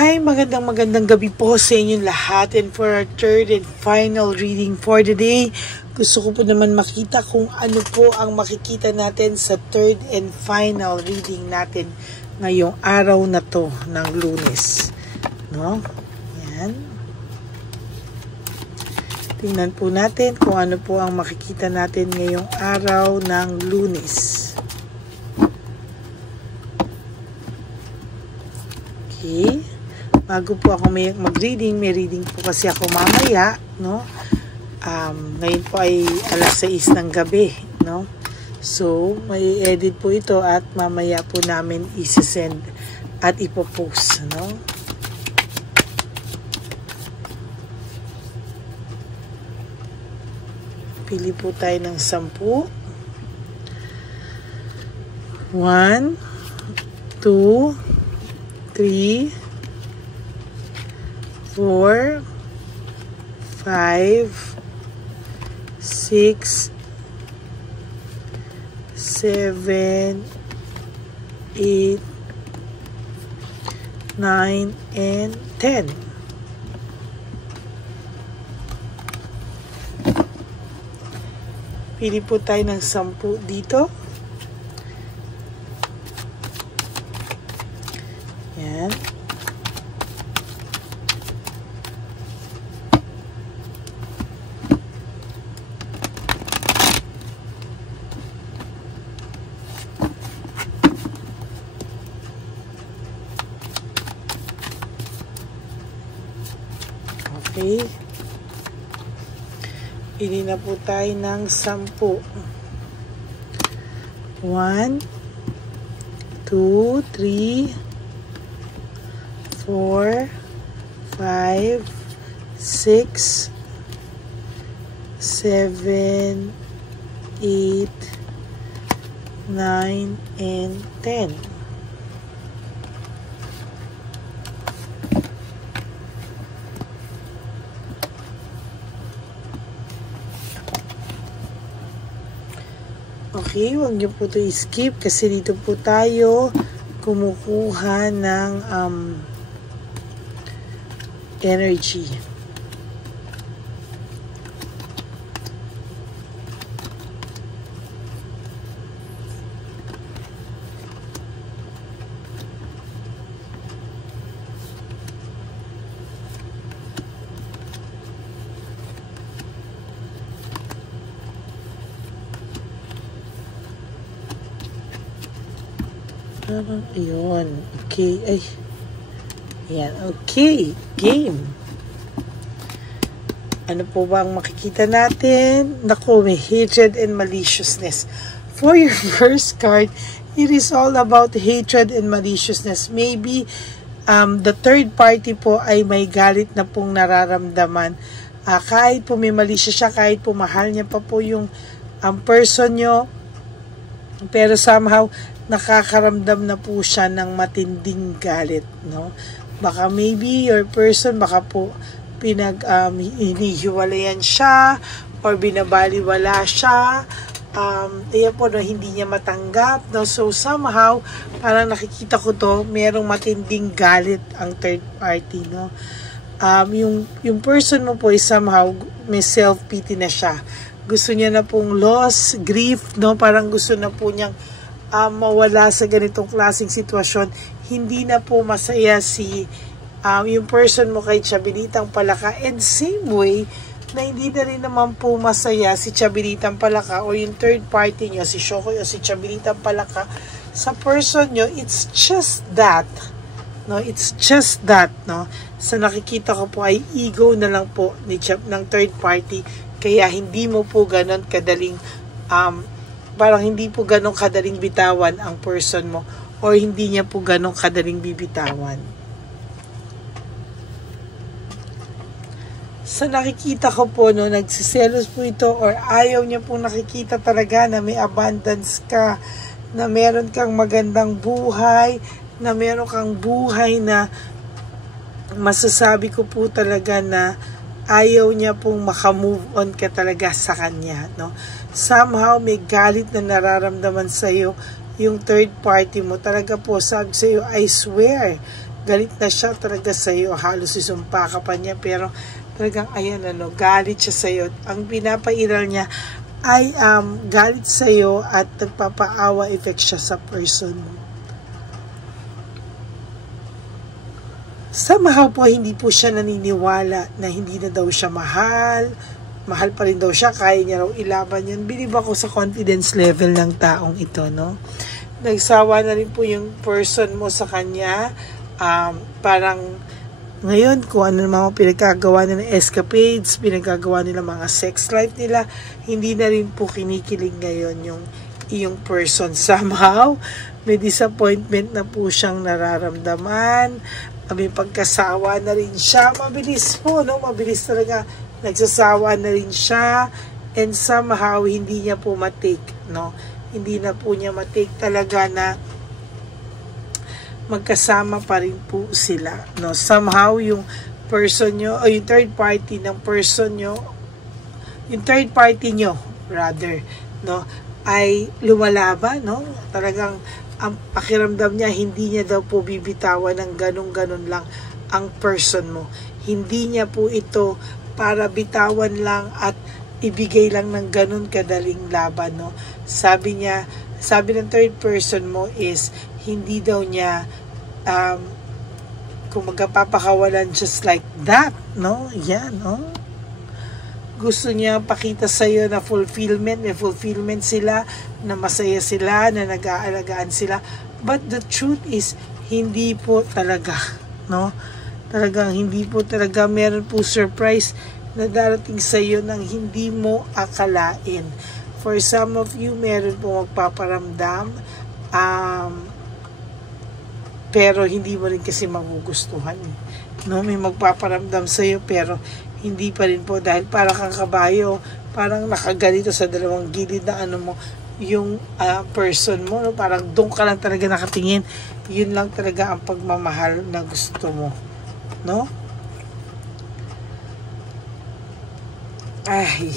Hi, magandang gabi po sa inyong lahat, and for our third and final reading for the day, gusto ko po naman makita kung ano po ang makikita natin sa third and final reading natin ngayong araw na to ng Lunes. No? Yan. Tingnan po natin kung ano po ang makikita natin ngayong araw ng Lunes. Okay. Bago po ako mag-reading, may reading po kasi ako mamaya, no? Ngayon po ay alas 6 ng gabi, no? So, may edit po ito at mamaya po namin isi-send at ipopost, no? Pili po tayo ng 10. 1, 2, 3, 4, 5, 6, 7, 8, 9, and 10. Pili po tayo ng 10 dito. Yan. Okay. Pili na po tayo ng 10. 1, 2, 3, 4, 5, 6, 7, 8, 9, and 10. Okay, huwag niyo po ito i-skip kasi dito po tayo kumukuha ng energy. Ayun. Okay. Ay. Ayan. Okay. Game. Ano po ba ang makikita natin? Naku, may hatred and maliciousness. For your first card, it is all about hatred and maliciousness. Maybe the third party po ay may galit na pong nararamdaman. Kahit po may malicious siya, kahit po mahal niya pa po yung person nyo, pero somehow nakakaramdam na po siya ng matinding galit, no? Baka maybe your person, baka po hinihiwalayan siya or binabaliwala siya. Ayan po, no, hindi niya matanggap, no? So somehow parang nakikita ko to, merong matinding galit ang third party, no? Yung person mo po is somehow may self-pity na siya. Gusto niya na pong loss, grief, no? Parang gusto na po niyang mawala sa ganitong klaseng sitwasyon. Hindi na po masaya yung person mo kay Chabilitang Palaka, and same way na hindi na rin naman po masaya si Chabilitang Palaka o yung third party nyo, si Shokoy o si Chabilitang Palaka sa person nyo. It's just that, no? It's just that, no? Sa nakikita ko po ay ego na lang po ng third party, kaya hindi mo po ganon kadaling parang hindi po ganong kadaling bitawan ang person mo, or hindi niya po ganong kadaling bibitawan. Sa nakikita ko po, no, nagsiselos po ito, or ayaw niya po nakikita talaga na may abundance ka, na meron kang magandang buhay, na meron kang buhay na masasabi ko po talaga na ayaw niya pong makamove on ka talaga sa kanya, no? Somehow may galit na nararamdaman sa iyo yung third party mo. Talaga po, sabi sa iyo, I swear galit na siya talaga sa'yo, halos isumpa ka pa niya, pero talagang ayan galit siya sa'yo. Ang pinapairal niya ay galit sa'yo at nagpapaawa effect siya sa person. Somehow po, hindi po siya naniniwala na hindi na daw siya mahal pa rin daw siya, kaya niya raw ilaban yun. Believe ako sa confidence level ng taong ito, no? Nagsawa na rin po yung person mo sa kanya. Parang ngayon, kung ano mga pinagkagawa nila escapades, pinagkagawa nila mga sex life nila, hindi na rin po kinikilig ngayon yung iyong person. Somehow, may disappointment na po siyang nararamdaman, may pagkasawa na rin siya. Mabilis po, no? Mabilis talaga. Nagsasawa na rin siya, and somehow, hindi niya po matake, no? Hindi na po niya matake talaga na magkasama pa rin po sila, no? Somehow yung person nyo, o yung third party ng person nyo, yung third party nyo rather, no, ay lumalaban, no? Talagang ang pakiramdam niya, hindi niya daw po bibitawan ng ganun lang ang person mo. Hindi niya po ito para bitawan lang at ibigay lang ng ganun kadaling laban, no? Sabi ng third person mo is hindi daw niya kung magpapakawalan just like that, no? Yan, no? Gusto niya pakita sa iyo na may fulfillment sila, na masaya sila, na nag-aalagaan sila. But the truth is, hindi po talaga, no? Talagang hindi po talaga. Meron po surprise na darating sa iyo nang hindi mo akalain. For some of you, meron po magpaparamdam, pero hindi mo rin kasi magugustuhan, no? May magpaparamdam sa iyo pero hindi pa rin po, dahil parang kang kabayo, parang nakaganito sa dalawang gilid na mo yung person mo, no? Parang doon ka lang talaga nakatingin. Yun lang talaga ang pagmamahal na gusto mo, no? Ay,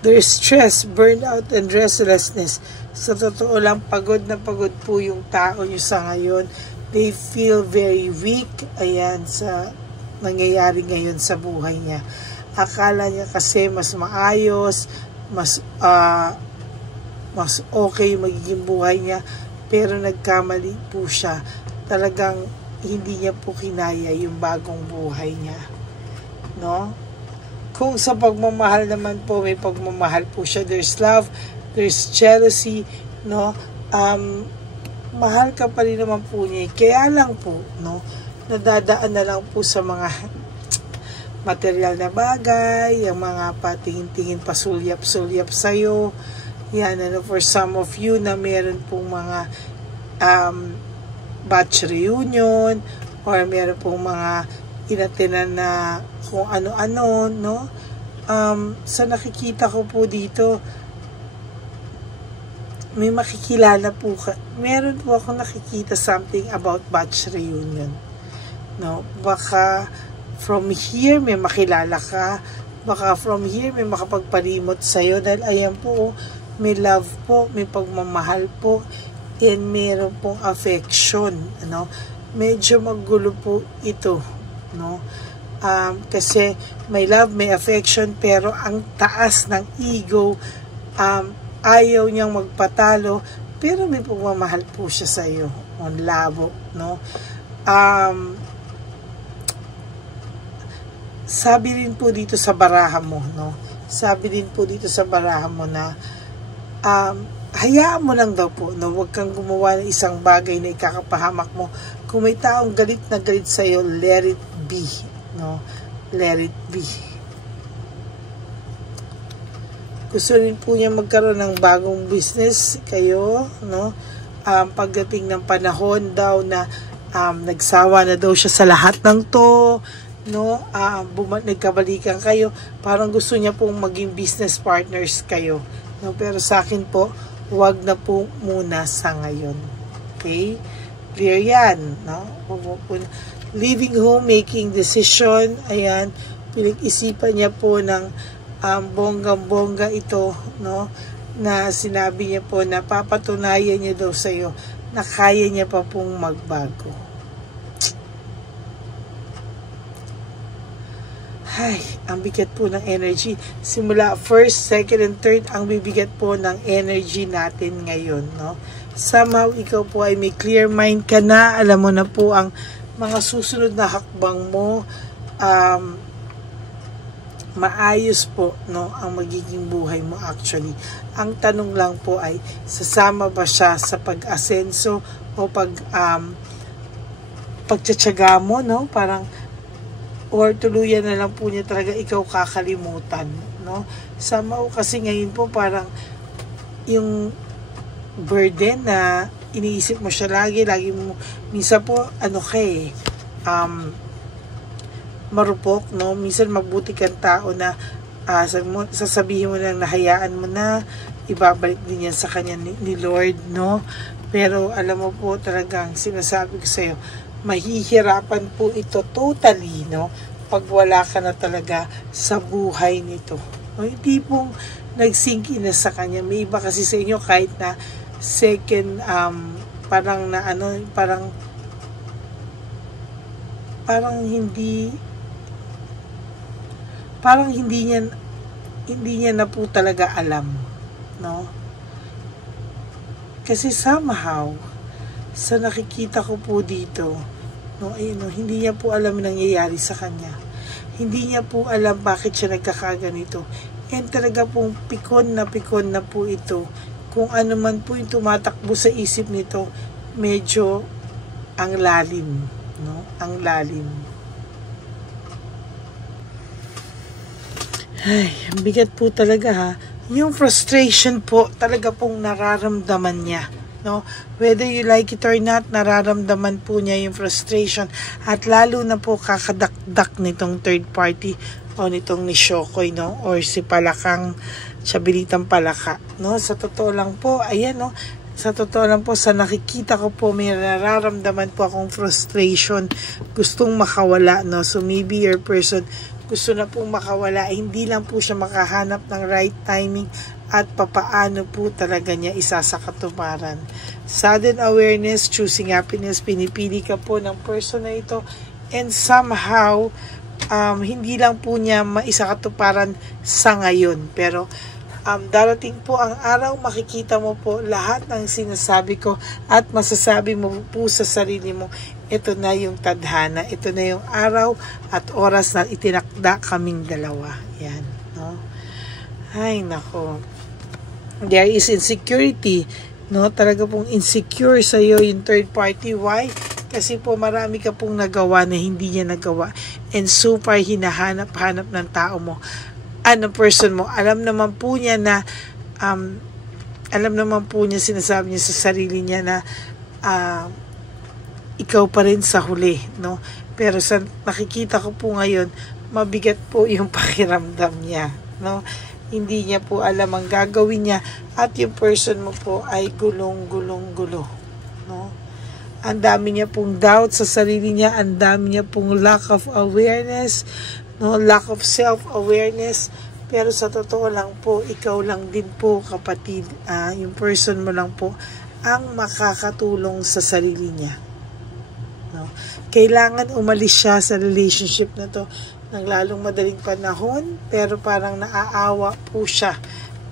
there's stress, burnout, and restlessness. Sa totoo lang, pagod na pagod po yung tao nyo sa ngayon. They feel very weak, ayan, sa nangyayari ngayon sa buhay niya. Akala niya kasi mas maayos, mas okay magiging buhay niya, pero nagkamali po siya. Talagang hindi niya po kinaya yung bagong buhay niya, no? Kung sa pagmamahal naman po, may pagmamahal po siya. There's love, there's jealousy, no? Mahal ka pa rin naman po niya. Kaya lang po, no, nadadaan na lang po sa mga material na bagay, yung mga patingin-tingin pasulyap-sulyap sa'yo. Yan, for some of you na meron pong mga batch reunion, or meron pong mga inatinan na kung ano-ano, no? Sa nakikita ko po dito, may makikilala po ka. Meron po ako nakikita something about batch reunion, no? Baka from here may makilala ka, baka from here may makapagpalimot sa'yo, dahil ayan po, may love po, may pagmamahal po, and meron pong affection, ano? Medyo magulo po ito, no? Kasi may love, may affection, pero ang taas ng ego, ayaw niyang magpatalo, pero may pagmamahal po siya sa iyo. Ang labo, no? Sabi rin po dito sa baraha mo, no? Sabi din po dito sa baraha mo na hayaan mo lang daw po, no? Huwag kang gumawa ng isang bagay na ikakapahamak mo. Kung may taong galit na galit sa iyo, let it be, no? Let it be. Gusto rin po niya magkaroon ng bagong business kayo, no? Pagdating ng panahon daw na nagsawa na daw siya sa lahat ng to, no? Nagkabalikan kayo, parang gusto niya pong maging business partners kayo, no? Pero sa akin po, wag na po muna sa ngayon. Okay? Clear yan, no? Leaving home, making decision, ayan, pinag-isipan niya po ng bonggang-bongga ito, no, na sinabi niya po na papatunayan niya daw sa iyo na kaya niya pa pong magbago. Ay, ang bigat po ng energy. Simula first, second, and third, ang bibigat po ng energy natin ngayon, no? Somehow, ikaw po ay may clear mind ka na. Alam mo na po ang mga susunod na hakbang mo. Maayos po, no, ang magiging buhay mo actually. Ang tanong lang po ay, sasama ba siya sa pag-asenso o pagtsatsaga mo, no? Parang, or tuluyan na lang po niya talaga ikaw kakalimutan, no? Somehow kasi ngayon po parang yung burden na iniisip mo siya lagi mo, minsan po, marupok, no? Minsan mabuti kang tao na sasabihin mo lang, nahayaan mo na, ibabalik din yan sa kanya ni Lord, no? Pero alam mo po talagang sinasabi ko sa'yo, mahihirapan po ito totally, no? Pag wala ka na talaga sa buhay nito. No? Hindi pong nag-sink in na sa kanya. May iba kasi sa inyo kahit na second, parang hindi niya na po talaga alam, no? Kasi somehow sa nakikita ko po dito, no, ayun, no, hindi niya po alam ang nangyayari sa kanya. Hindi niya po alam bakit siya nagkakaganito. And talaga pong pikon na po ito. Kung ano man po yung tumatakbo sa isip nito, medyo ang lalim, no? Ang lalim. Ay, bigat po talaga ha. Yung frustration po, talaga pong nararamdaman niya. No? Whether you like it or not, nararamdaman po niya yung frustration. At lalo na po kakadakdak nitong third party o nitong ni Shokoy, no? Or si Palakang, Chabilitang Palaka. No? Sa totoo lang po, ayan, no? Sa totoo lang po, sa nakikita ko po, may nararamdaman po akong frustration. Gustong makawala, no? So maybe your person gusto na pong makawala, hindi lang po siya makahanap ng right timing at papaano po talaga niya isasakatuparan. Sudden awareness, choosing happiness, pinipili ka po ng person na ito, and somehow, hindi lang po niya maisakatuparan sa ngayon, pero darating po ang araw, makikita mo po lahat ng sinasabi ko at masasabi mo po sa sarili mo, ito na yung tadhana, ito na yung araw at oras na itinakda kaming dalawa. Yan, no? Ay, nako. There is insecurity, no? Talaga pong insecure sa'yo yung third party. Why? Kasi po marami ka pong nagawa na hindi niya nagawa. And super hinahanap-hanap ng tao mo. Person mo. Alam naman po niya na, sinasabi niya sa sarili niya na, ikaw pa rin sa huli, no? Pero sa nakikita ko po ngayon, mabigat po yung pakiramdam niya, no? Hindi niya po alam ang gagawin niya at yung person mo po ay gulong-gulo, no? Ang dami niya pong doubt sa sarili niya, ang dami niya pong lack of awareness, no? Lack of self-awareness. Pero sa totoo lang po, ikaw lang din po, kapatid, yung person mo lang po ang makakatulong sa sarili niya. No? Kailangan umalis siya sa relationship na to ng lalong madaling panahon, pero parang naaawa po siya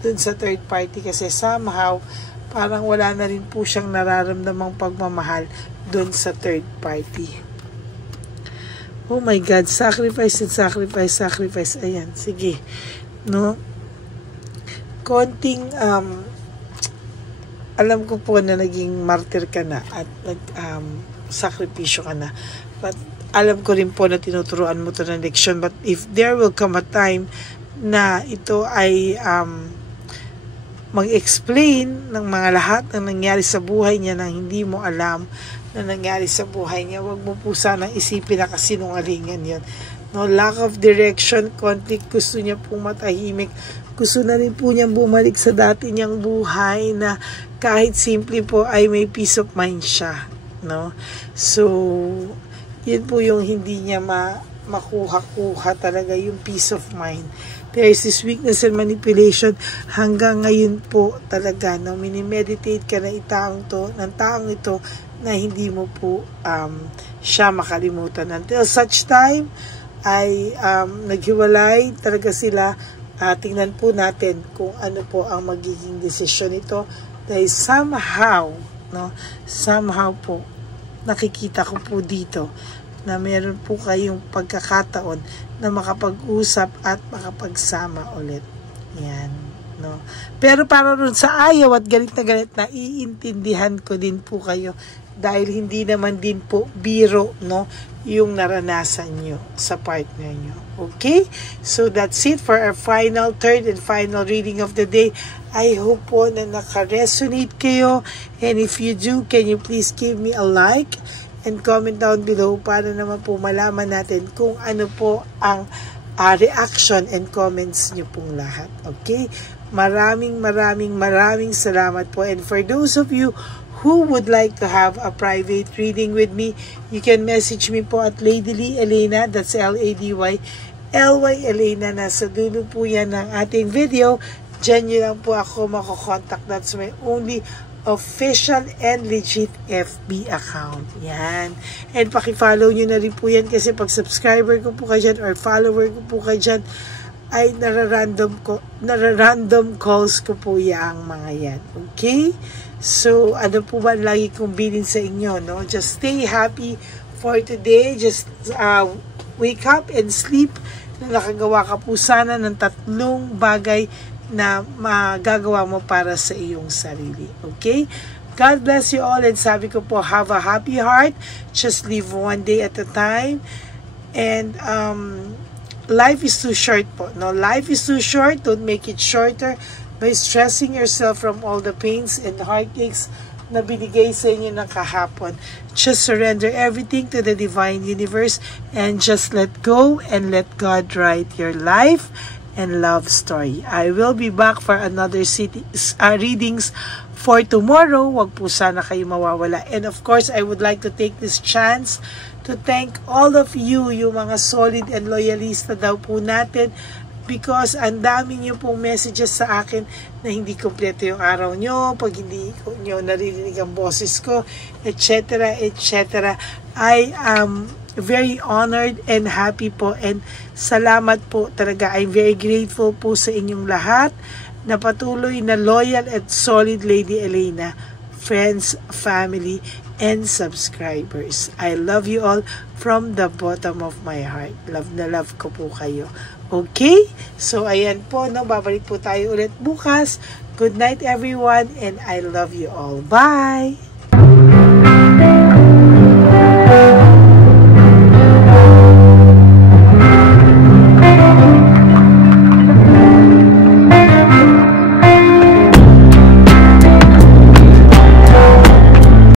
dun sa third party kasi somehow parang wala na rin po siyang nararamdamang pagmamahal dun sa third party. Oh my God, sacrifice. Ayan, sige, no? Konting alam ko po na naging martyr ka na at sakripisyo ka na. But alam ko rin po na tinuturuan mo to ng leksyon. But if there will come a time na ito ay mag-explain ng mga lahat ng nangyari sa buhay niya na hindi mo alam na nangyari sa buhay niya, wag mo po sanang isipin na kasinungalingan yun. No, lack of direction, conflict, gusto niya pong matahimik. Gusto na rin po niyang bumalik sa dati niyang buhay na kahit simple po ay may peace of mind siya. No? So, yun po yung hindi niya makuha-kuha talaga, yung peace of mind. There is this weakness and manipulation hanggang ngayon po talaga, no? Minimeditate ka na ng taong ito na hindi mo po siya makalimutan. Until such time, ay naghiwalay talaga sila. Tingnan po natin kung ano po ang magiging desisyon nito. Dahil somehow po, nakikita ko po dito na meron po kayong pagkakataon na makapag-usap at makapagsama ulit. Yan, no? Pero para rin sa ayaw at galit na iintindihan ko din po kayo dahil hindi naman din po biro, no, yung naranasan nyo sa partner nyo. Okay? So that's it for our third and final reading of the day. I hope po na naka-resonate kayo, and if you do, can you please give me a like and comment down below para naman po malaman natin kung ano po ang reaction and comments nyo pong lahat. Okay? Maraming salamat po. And for those of you who would like to have a private reading with me, you can message me po at Lady Lee Elena, that's LadyLy Elena. Nasa dulo po yan ng ating video. Diyan nyo lang po ako makokontak. That's my only official and legit FB account. Yan. And pakifollow nyo na rin po yan kasi pag subscriber ko po kayo dyan or follower ko po kayo dyan, ay nararandom calls ko po yung mga yan. Okay? So, ano po ba lagi kong bilin sa inyo, no? Just stay happy for today. Just wake up and sleep na nakagawa ka po sana ng 3 bagay na magagawa mo para sa iyong sarili. Okay? God bless you all, and sabi ko po, have a happy heart. Just live one day at a time. And life is too short po. No, life is too short. Don't make it shorter by stressing yourself from all the pains and heartaches na binigay sa inyo ng kahapon. Just surrender everything to the divine universe and just let go and let God write your life and love story. I will be back for another readings for tomorrow. Wag po sana kayo mawawala. And of course, I would like to take this chance to thank all of you, yung mga solid and loyalista daw po natin, because ang dami nyo pong messages sa akin na hindi kompleto yung araw nyo, pag hindi nyo naririnig ang boses ko, etc. I am very honored and happy po, and salamat po talaga. I'm very grateful po sa inyong lahat na patuloy na loyal at solid Lady Elena, friends, family, and subscribers. I love you all from the bottom of my heart. Love na love ko po kayo. Okay? So, ayan po, no? Babalik po tayo ulit bukas. Good night, everyone, and I love you all. Bye!